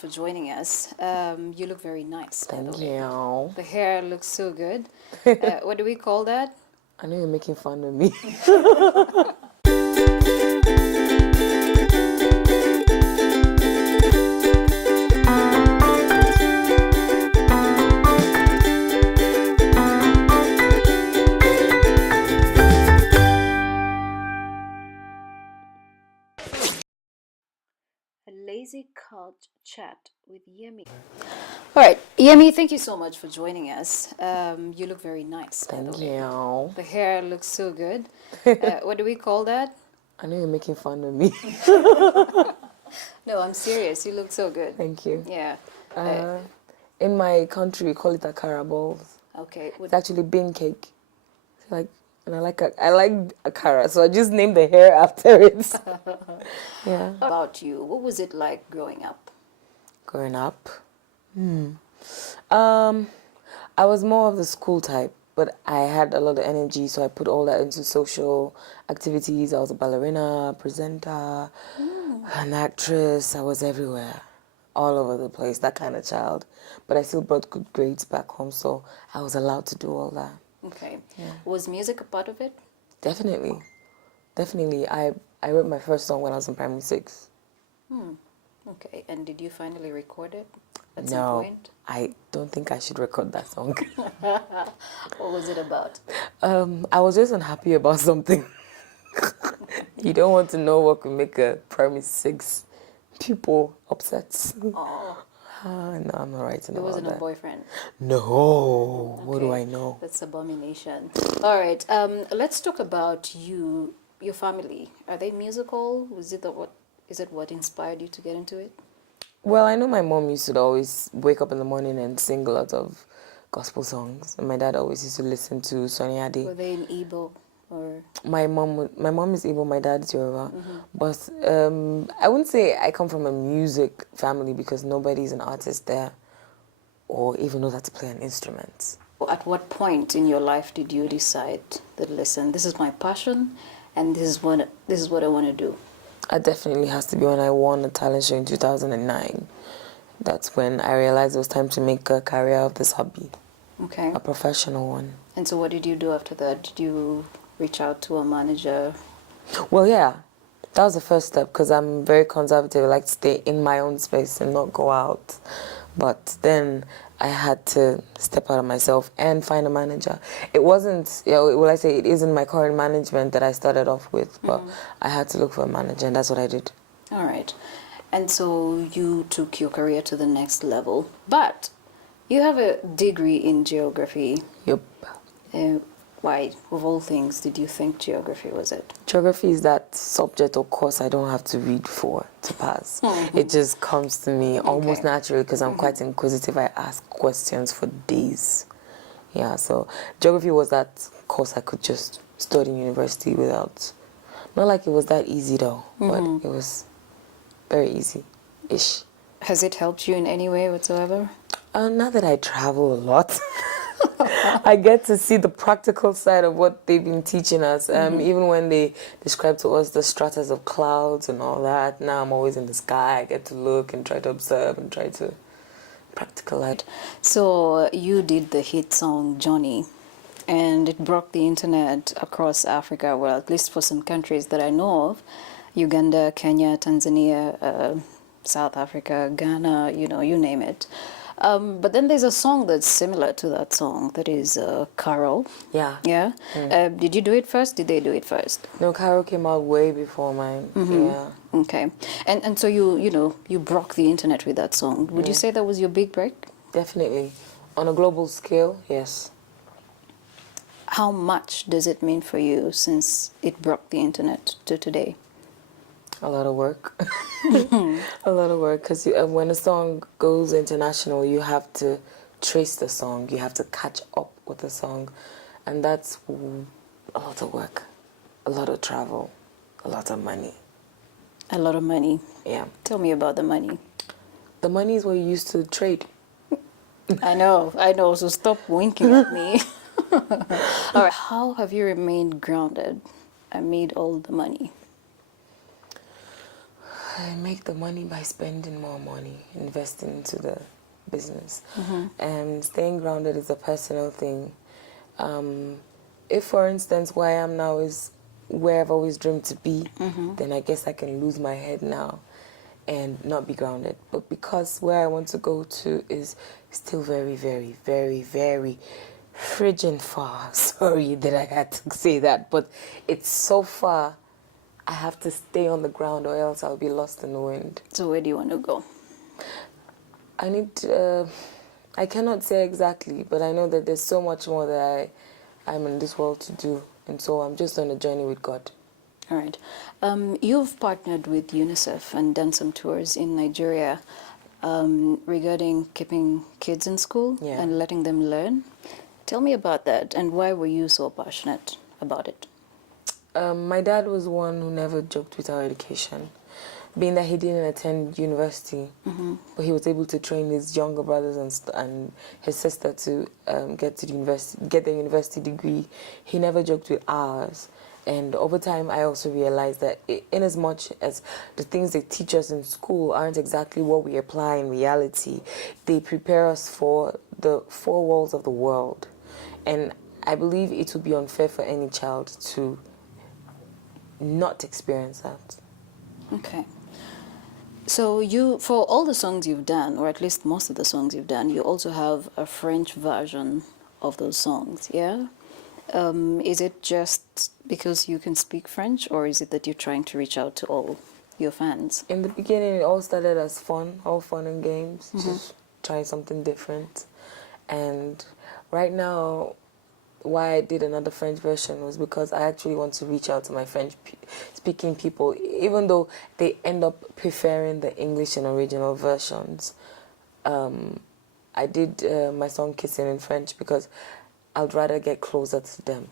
For joining us. You look very nice. Thank you. The hair looks so good. What do we call that? I know you're making fun of me. A lazy couch chat with Yemi. All right, Yemi, thank you so much for joining us. You look very nice. Thank you. The hair looks so good. What do we call that? I know you're making fun of me. No, I'm serious. You look so good. Thank you. Yeah. In my country, we call it akara balls. Okay. It's actually bean cake. And I like akara, so I just named the hair after it. Yeah. About you, what was it like growing up? Growing up, I was more of the school type, but I had a lot of energy, so I put all that into social activities. I was a ballerina, presenter, an actress. I was everywhere, all over the place, that kind of child. But I still brought good grades back home, so I was allowed to do all that. Okay. Yeah. Was music a part of it? Definitely. Definitely. I wrote my first song when I was in primary 6. Okay. And did you finally record it at some point? I don't think I should record that song. What was it about? I was just unhappy about something. You don't want to know what could make a primary 6 pupil upset. Oh. No, I'm not writing about that. It wasn't a boyfriend? No. Okay. What do I know? That's abomination. All right. Let's talk about you, your family. Are they musical? Is it what inspired you to get into it? Well, I know my mom used to always wake up in the morning and sing a lot of gospel songs. And my dad always used to listen to Sonny Ade. Were they in Igbo? Or? My mom is Igbo, my dad is Yoruba. But I wouldn't say I come from a music family because nobody's an artist there or even knows how to play an instrument. At what point in your life did you decide that, listen, this is my passion and this is what I want to do? It definitely has to be when I won a talent show in 2009. That's when I realized it was time to make a career of this hobby. Okay. A professional one. And so what did you do after that? Did you reach out to a manager? Well, yeah. That was the first step because I'm very conservative. I like to stay in my own space and not go out. But then I had to step out of myself and find a manager. It wasn't, it isn't my current management that I started off with, but I had to look for a manager and that's what I did. All right. And so you took your career to the next level. But you have a degree in geography. Yep. Why, of all things, did you think geography was it? Geography is that subject or course I don't have to read for to pass. It just comes to me almost naturally because I'm quite inquisitive. I ask questions for days. Yeah, so geography was that course I could just study in university without... Not like it was that easy though, but it was very easy-ish. Has it helped you in any way whatsoever? Now that I travel a lot... I get to see the practical side of what they've been teaching us. Even when they describe to us the stratas of clouds and all that, now I'm always in the sky. I get to look and try to observe and try to practicalize. So you did the hit song Johnny, and it broke the internet across Africa, well, at least for some countries that I know of. Uganda, Kenya, Tanzania, South Africa, Ghana, you name it. But then there's a song that's similar to that song, that is Carol. Yeah. Yeah? Did you do it first? Did they do it first? No, Carol came out way before mine. Yeah. Okay. And so you broke the internet with that song. Would you say that was your big break? Definitely. On a global scale, yes. How much does it mean for you since it broke the internet to today? A lot of work. A lot of work, because when a song goes international, you have to trace the song, you have to catch up with the song, and that's a lot of work, a lot of travel, a lot of money. A lot of money? Yeah. Tell me about the money. The money is what you use to trade. I know, so stop winking at me. All right, how have you remained grounded amid all the money? I make the money by spending more money, investing into the business. And staying grounded is a personal thing. If, for instance, where I am now is where I've always dreamed to be, then I guess I can lose my head now and not be grounded. But because where I want to go to is still very, very, very, very friggin' far. Sorry that I had to say that, but it's so far. I have to stay on the ground or else I'll be lost in the wind. So where do you want to go? I need I cannot say exactly, but I know that there's so much more that I'm in this world to do. And so I'm just on a journey with God. All right. You've partnered with UNICEF and done some tours in Nigeria regarding keeping kids in school and letting them learn. Tell me about that and why were you so passionate about it? My dad was one who never joked with our education, being that he didn't attend university, but he was able to train his younger brothers and his sister to get the university degree. He never joked with ours. And over time, I also realized that in as much as the things they teach us in school aren't exactly what we apply in reality, they prepare us for the four walls of the world. And I believe it would be unfair for any child to not experience that. Okay. So you, for all the songs you've done, or at least most of the songs you've done, you also have a French version of those songs, yeah? Is it just because you can speak French, or is it that you're trying to reach out to all your fans? In the beginning, it all started as fun, all fun and games, just trying something different. And right now, why I did another French version was because I actually want to reach out to my French-speaking people, even though they end up preferring the English and original versions. I did my song Kissing in French because I'd rather get closer to them.